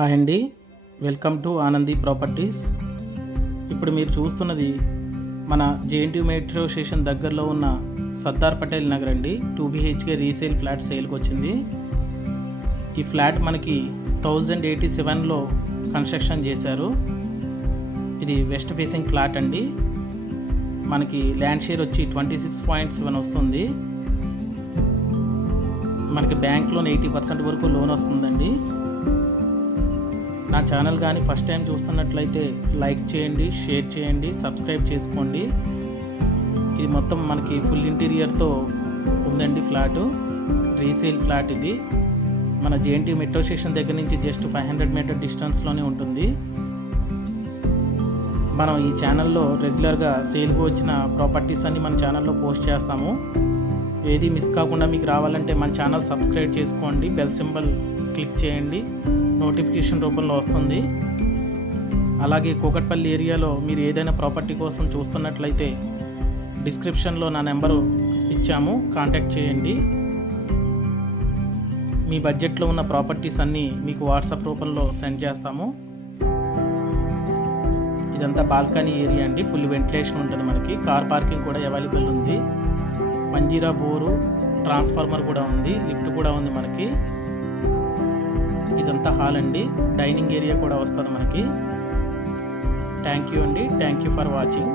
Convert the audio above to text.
Hi అండి, welcome to Anandi properties. ఇప్పుడు మీరు చూస్తున్నది మన జేఎన్టీయూ మెట్రో స్టేషన్ దగ్గరలో ఉన్న సర్దార్ పటేల్ నగర్ అండి. 2 BHK రీసేల్ ఫ్లాట్ సేల్కి వచ్చింది. ఈ ఫ్లాట్ మనకి 1087లో కన్స్ట్రక్షన్ చేశారు. ఇది వెస్ట్ ఫేసింగ్ ఫ్లాట్ అండి. మనకి ల్యాండ్ షేర్ వచ్చి 26.7 వస్తుంది. మనకి బ్యాంక్ లోన్ 80% వరకు లోన్ వస్తుందండి. నా ఛానల్ కానీ ఫస్ట్ టైం చూస్తున్నట్లయితే లైక్ చేయండి, షేర్ చేయండి, సబ్స్క్రైబ్ చేసుకోండి. ఇది మొత్తం మనకి ఫుల్ ఇంటీరియర్తో ఉందండి. Flat resale flat. ఇది మన జేఎన్టీయూ మెట్రో స్టేషన్ దగ్గర నుంచి జస్ట్ 500 మీటర్ డిస్టెన్స్లోనే ఉంటుంది. మనం ఈ ఛానల్లో రెగ్యులర్గా సేల్కి వచ్చిన ప్రాపర్టీస్ అన్ని మన ఛానల్లో పోస్ట్ చేస్తాము. ఏది మిస్ కాకుండా మీకు రావాలంటే మన ఛానల్ సబ్స్క్రైబ్ చేసుకోండి, బెల్ సింబల్ క్లిక్ చేయండి, నోటిఫికేషన్ రూపంలో వస్తుంది. అలాగే కూకట్పల్లి ఏరియాలో మీరు ఏదైనా ప్రాపర్టీ కోసం చూస్తున్నట్లయితే డిస్క్రిప్షన్లో నా నెంబరు ఇచ్చాము, కాంటాక్ట్ చేయండి. మీ బడ్జెట్లో ఉన్న ప్రాపర్టీస్ అన్నీ మీకు వాట్సాప్ రూపంలో సెండ్ చేస్తాము. ఇదంతా బాల్కనీ ఏరియా అండి. ఫుల్ వెంటిలేషన్ ఉంటుంది. మనకి కార్ పార్కింగ్ కూడా అవైలబుల్ ఉంది. మంజీరా బోరు, ట్రాన్స్ఫార్మర్ కూడా ఉంది, లిఫ్ట్ కూడా ఉంది మనకి. ఇదంతా హాల్ అండి. డైనింగ్ ఏరియా కూడా వస్తుంది మనకి. థ్యాంక్ యూ అండి. Thank you for watching.